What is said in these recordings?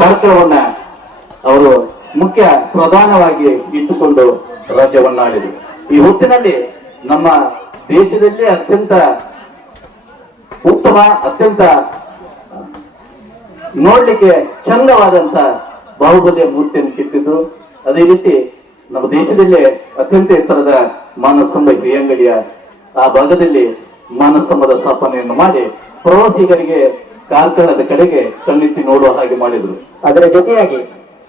ಕಾರ್ಯಕ್ರಮವನ್ನ ಅವರು ಮುಖ್ಯ ಪ್ರಧಾನವಾಗಿ ಇಟ್ಟುಕೊಂಡು ರಾಜ್ಯವನ್ನಾಡಿದರು. ಈ ಹೊತ್ತಿನಲ್ಲಿ ನಮ್ಮ ದೇಶದಲ್ಲಿ ಅತ್ಯಂತ ಉತ್ತಮ, ಅತ್ಯಂತ ನೋಡ್ಲಿಕ್ಕೆ ಚಂದವಾದಂತ ಬಾಹುಬಲಿಯ ಮೂರ್ತಿಯನ್ನು ಕೆತ್ತಿದ್ರು. ಅದೇ ರೀತಿ ನಮ್ಮ ದೇಶದಲ್ಲೇ ಅತ್ಯಂತ ಎತ್ತರದ ಮಾನಸ್ತಂಭ ಹಿರಿಯಂಗಡಿಯ ಆ ಭಾಗದಲ್ಲಿ ಮಾನಸ್ತಂಭದ ಸ್ಥಾಪನೆಯನ್ನು ಮಾಡಿ ಪ್ರವಾಸಿಗರಿಗೆ ಕಾರ್ಕಳದ ಕಡೆಗೆ ಕಣ್ಣೆತ್ತಿ ನೋಡುವ ಹಾಗೆ ಮಾಡಿದ್ರು. ಅದರ ಜೊತೆಯಾಗಿ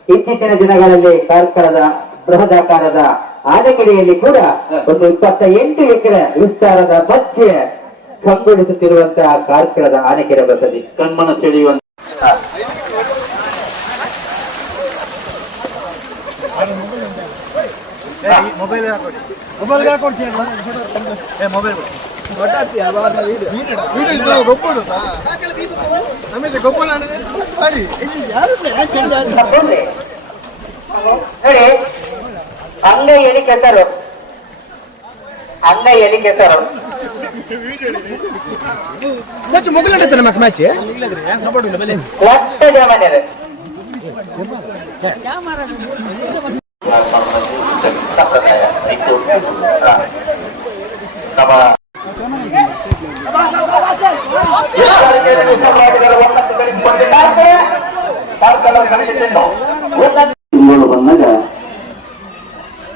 ಇತ್ತೀಚಿನ ದಿನಗಳಲ್ಲಿ ಕಾರ್ಕಳದ ಬೃಹದಾಕಾರದ ಆನೆಕೆರೆಯಲ್ಲಿ ಕೂಡ ಒಂದು 28 ಎಕರೆ ವಿಸ್ತಾರದ ಮಧ್ಯೆ ಕಂಗೊಳಿಸುತ್ತಿರುವಂತಹ ಕಾರ್ಕಳದ ಆನೆಕೆರೆ ಬಸದಿ ಕಣ್ಮನ ಸೆಳೆಯುವಂತ ನೋಡಿ, ಅಂಗೈಯಲ್ಲಿ ಕೆಸರು, ಅಂಗೈಯಲ್ಲಿ ಕೆಸರು ಲಕ್ಷ ಜಮನೆ ಸಂಪ್ರದಾಯ ಇತ್ತು. ನಮ್ಮ ತಿಂಗಳು ಬಂದಾಗ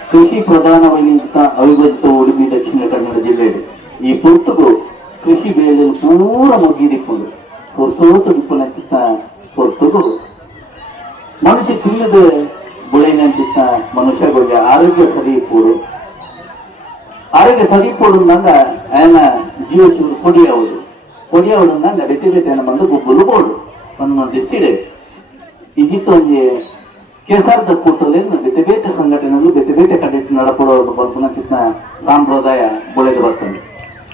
ಕೃಷಿ ಪ್ರಧಾನವಾಗಿಂತ ಅವಿಭಜಿತ ಉಡುಪಿ ದಕ್ಷಿಣ ಕನ್ನಡ ಜಿಲ್ಲೆ ಈ ಪುರ್ತುಗು ಕೃಷಿ ಬೆಳೆಯಲ್ಲಿ ಪೂರ ಮುಗಿದಿಪ್ಪುದು ಹೊರಸೋತು ಡಿಪ್ಪನಂತ ಪುರ್ತುಗು ಮನುಷ್ಯ ತಿನ್ನದ ಬುಳೆನಂತ ಮನುಷ್ಯಗಳಿಗೆ ಆರೋಗ್ಯ ಸರಿ ಇಪ್ಪುಡು. ಆರೋಗ್ಯ ಸರಿ ಇಪ್ಪುಡುಂದಾಗ ఆయన ಜೀವ ಚೂರು పొడియవుడుందండి ಬೆತ್ತೆ ಮಂದು ಗುಬ್ಬುಲು ಬೋಡು ಒಂದು ದಿಷ್ಟಿಡೆ ಇಜಿತ್ತು ಒಂಜಿ ಕೆಸಾರದ ಕೂಟಲೇನು ಬೆತ್ತೆ ಬೇತೆ ಸಂಘಟನೆಗಳು ಬೆತ್ತೆ ಬೇತೆ ಕಡೆ ನಡಪಡೋದು ಬಲ್ಪುನಂತ ಸಂಪ್ರದಾಯ ಬುಳೆದು ಬರ್ತದೆ.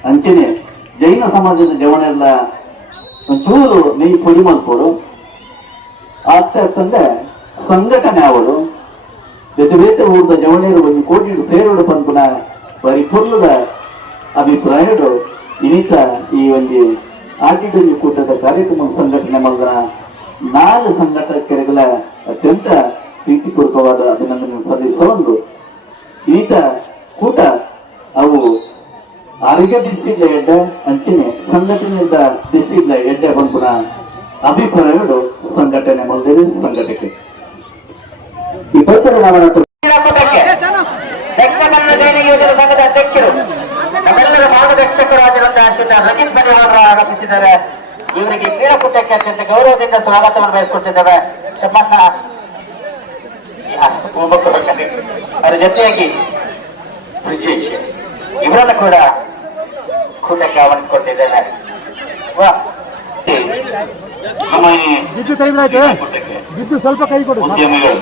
ಅಂಚೆನೆ ಜೈನ ಸಮಾಜದ ಜವನೆಲ್ಲ ಒಂಚೂರು ನೆಯ್ ಪೊಡಿ ಮಲ್ಪೋಡು ಆಗ್ತಂದ್ರೆ ಸಂಘಟನೆ ಆವಡು ಬೆತ್ತೆ ಬೇತೆ ಊರದ ಜವನೇರು ಒಂದು ಕೋಟಿ ಸೇರೋಡು ಪನ್ಪುನ ಬರೀ ಪುರ್ಲದ ಅಭಿಪ್ರಾಯಡು ಇನ್ನಿತ ಈ ಒಂದು ಆಟಿಟ್ಯೂಡ್ ಕೂಟದ ಕಾರ್ಯಕ್ರಮ ಸಂಘಟನೆ ಮಾಡಿದ 4 ಸಂಘಟಕರುಗಳ ಅತ್ಯಂತ ಪ್ರೀತಿಪೂರ್ವಕವಾದ ಅಭಿನಂದನೆ ಸಲ್ಲಿಸುವ ಒಂದು ಈತ ಕೂಟ ಅವು ಆರೋಗ್ಯ ದೃಷ್ಟಿಯಿಂದ ಎಡ್ಡೆ ಅಂಚನೆ ಸಂಘಟನೆಯಿಂದ ದೃಷ್ಟಿಯಿಂದ ಎಡ್ಡೆ ಬಂಪುನ ಅಭಿಪ್ರಾಯಗಳು ಸಂಘಟನೆ ಮಾಡಿದ ಸಂಘಟಕ್ಕೆ ಈ ಪತ್ರ ಸಂಘದ ಅಧ್ಯಕ್ಷರು ನಮ್ಮೆಲ್ಲರ ಮಾರ್ಗದರ್ಶಕರಾಗಿರುವಂತಹ ರಜಿತ್ ಪರಿವಾರ ಆಗಮಿಸಿದ್ದಾರೆ. ಇವರಿಗೆ ಕ್ರೀಡಾಕೂಟಕ್ಕೆ ಅತ್ಯಂತ ಗೌರವದಿಂದ ಸ್ವಾಗತವನ್ನು ಬಯಸಿಕೊಟ್ಟಿದ್ದೇವೆ. ತಮ್ಮನ್ನ ಅದರ ಜೊತೆಯಾಗಿ ಇವರನ್ನು ಕೂಡ ಕೂಟಕ್ಕೆ ಆಹ್ವಾನಿಸಿಕೊಟ್ಟಿದ್ದೇನೆ. ಸ್ವಲ್ಪ ಕೈ ಕೊಡು. ಉದ್ಯಮಿಗಳು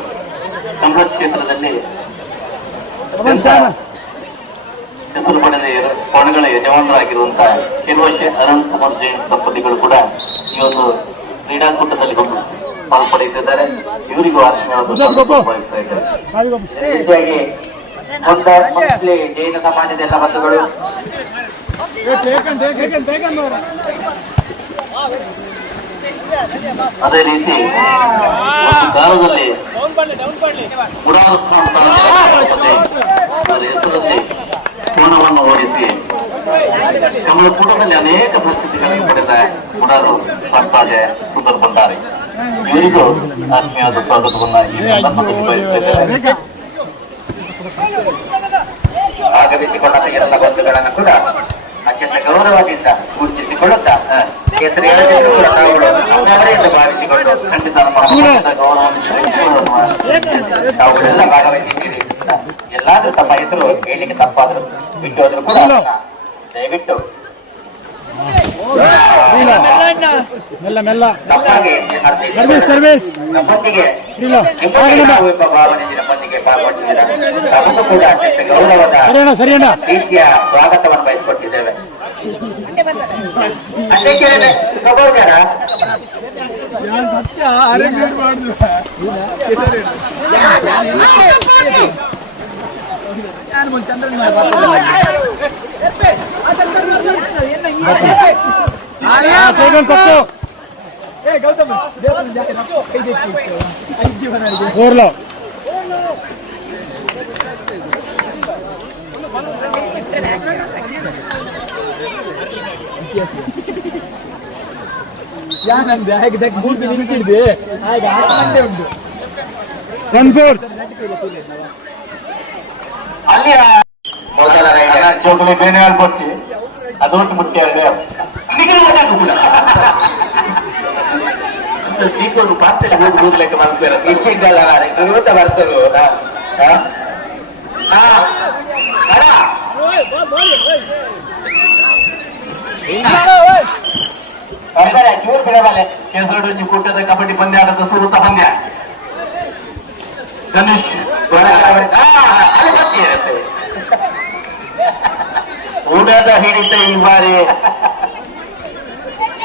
ಸಂಬಳ ಕ್ಷೇತ್ರದಲ್ಲಿ ಹೆಸರು ಪಡೆದ ಕೋಣಗಳ ಯಜಮಾನರಾಗಿರುವಂತಹ ಕೆಲವಶೆ ಅರುಣ್ ಕುಮಾರ್ ಜೈನ್ ದಂಪತಿಗಳು ಕೂಡ ಈ ಒಂದು ಕ್ರೀಡಾಕೂಟದಲ್ಲಿ ಬಂದು ಪಾಲ್ಪಡಿಸಿದ್ದಾರೆ. ಇವರಿಗೂ ಆತ್ಮೀಯವಾಗಿ ಜೈನ ಸಮಾಜದ ಎಲ್ಲ ಬಂಧುಗಳು ಅದೇ ರೀತಿ ಕಾಲದಲ್ಲಿ ಹೆಸರಲ್ಲಿ ಕೋಣವನ್ನು ಓಡಿಸಿ ನಮ್ಮ ಕೂಟದಲ್ಲಿ ಅನೇಕ ಪ್ರಸ್ತುತಿಗಳನ್ನು ಪಡೆದ ಉಡಾರು ಸರ್ತಾಜೆ ಸುಂದರ್ ಬಂಡಾರಿ ಇವರಿಗೂ ಆತ್ಮೀಯವಾದ ಸ್ವಾಗತವನ್ನು ಬಯಸುತ್ತಿದ್ದೇವೆ. ಆಗಮಿಸಿಕೊಂಡ ಎಲ್ಲ ಬಂಧುಗಳನ್ನು ಕೂಡ ಅತ್ಯಂತ ಗೌರವದಿಂದ ಗುರುತಿಸಿಕೊಳ್ಳುತ್ತಾ ಹೆಸರು ಎಂದು ಭಾವಿಸಿಕೊಂಡು ಖಂಡಿತ ನಮ್ಮ ತಾವುಗಳೆಲ್ಲ ಭಾಗವಹಿಸಿದ್ದೀರಿ. ಎಲ್ಲಾದ್ರೂ ತಮ್ಮ ಹೆಸರು ಹೇಳಲಿಕ್ಕೆ ತಪ್ಪಾದ್ರು ಬಿಟ್ಟು ಹೋದ್ರು ಕೂಡ ದಯವಿಟ್ಟು ನಮ್ಮೊಂದಿಗೆ ಎಂಬ ಭಾವನೆಯಿಂದ ನಮ್ಮೊಂದಿಗೆ ಪಾಲ್ಗೊಂಡಿದ್ದೀರಾ. ನಮಗೂ ಕೂಡ ಅತ್ಯಂತ ಗೌರವದ ರೀತಿಯ ಸ್ವಾಗತವನ್ನು ಬಯಸಿಕೊಟ್ಟಿದ್ದೇವೆ. ಅಧ್ಯಕ್ಷರೇ ತಗೋಳ್ತಾರ ಓರ್ಲೋ ಯಾನಂದ್ರೆ ಹಾಗೆ ಮೂರ್ತಿ ನಿಂತಿದ್ದೆ ಹಾಗೆ ಆಟಂಡೆ ಉಂಟು 1-4 ಅಲ್ಲಿ ಮೊದಲ ಜೋಗುಲಿ ಬೇನೆ ಕೊಟ್ಟು ಅದೊಟ್ಟು ಮುಟ್ಟಿ ಕೂಡ ಸೀಕೊಂಡು ಪಾತ್ರೆ ಹೋಗ್ಲಿಕ್ಕೆ ಮಾಡ್ತಾರೆ ಇಷ್ಟಿದ್ದಲ್ಲ ಇವತ್ತ ಬರ್ತದೆ ಜೋರ್ ಬಿಡಬಲ್ಲೆ ಕೆಸರೊಂಜಿ ಕೂಟದ ಕಬಡ್ಡಿ ಪಂದ್ಯ ಆಟದ ಸುರುತ ಪಂದ್ಯ ಗಣೇಶ್ ಊಟದ ಹಿಡಿತ ಈ ಬಾರಿ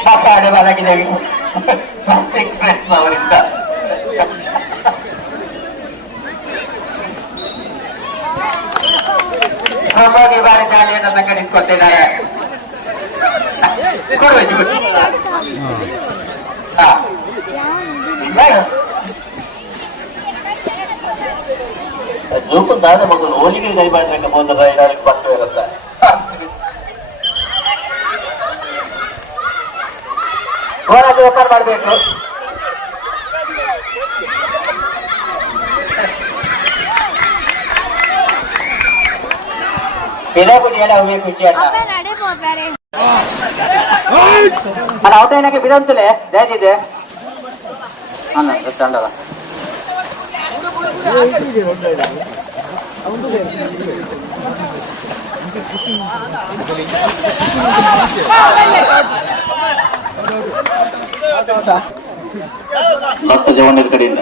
ಮಾತಾಡೆ ಬಲಗಿದೆ ಎಕ್ಸ್ಪ್ರೆಸ್ ಅವರಿಂದ ಈ ಬಾರಿ ಚಾಲಿಯನ್ನು ಸಂಘಟಿಸಿಕೊಟ್ಟಿದ್ದಾರೆ ಜೋಕುಂದಾದ ಮೊದಲು ಹೋಲಿಗೆ ಕೈ ಮಾಡಲಿಕ್ಕೆ ಮೊದಲು ರೈಡರ್ಗೆ ಪಟ್ಟು ಇರುತ್ತೆ ಹೋರಾಟ ವ್ಯಾಪಾರ ಮಾಡಬೇಕು ಬಿಡಾಪುಡಿ ಎಲ್ಲ ಹೋಗ್ಬೇಕು ಖುಷಿ ಅಣ್ಣ ಅಣ್ಣ ಔಟ ಏನಕ್ಕೆ ಬಿಡಂತಲೇ ಜಾತಿದೆ ಅಣ್ಣ ತಂಡವ ಮತ್ತೆ ಜವಣ್ಣರ ಕಡೆಯಿಂದ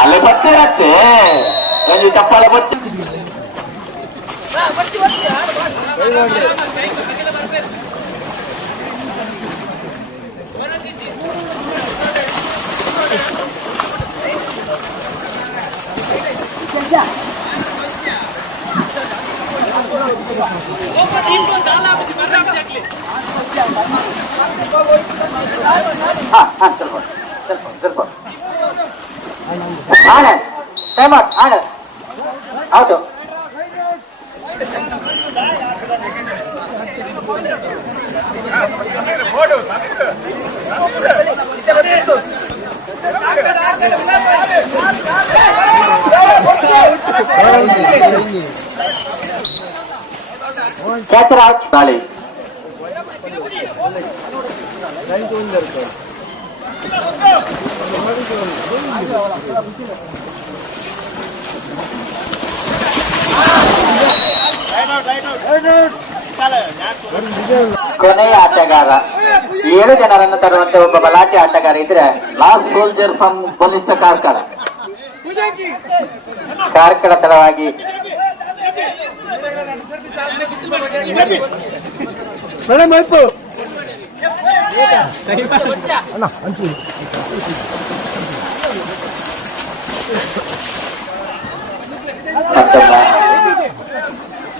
ಅಲ್ಲೇ ಬಟ್ಟೆ ಇರತ್ತೆ ಒಂದು ಚಪ್ಪಾಳೆ ಬಟ್ಟೆ ಸ್ವಲ್ಪ ಆನಂದ್ ಟೈಮ್ ಔಟ್ ಆನಂದ್ ಹೌದು ಕ್ಯಾಚರ್ ಔಟ್ ಗಾಳಿ ಕೊನೆಯ ಆಟಗಾರ 7 ಜನರನ್ನು ತರುವಂತೆ ಒಬ್ಬ ಬಲಾಟಿ ಆಟಗಾರ ಇದ್ರೆ ಲಾಸ್ಟ್ ಸೋಲ್ಜರ್ ಫ್ರಮ್ ಬಲಿಷ್ಠ ಕಾರ್ಕಳ ತಡವಾಗಿ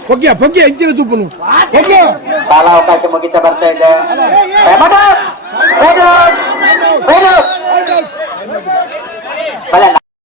ಪೊಗ್ಗೆ ಹೆಚ್ಚಿನ ತುಪ್ಪನು ಕಾಲಾವಕಾಶ ಮುಗಿತಾ ಬರ್ತಾ ಇದೆ ಬಲೆ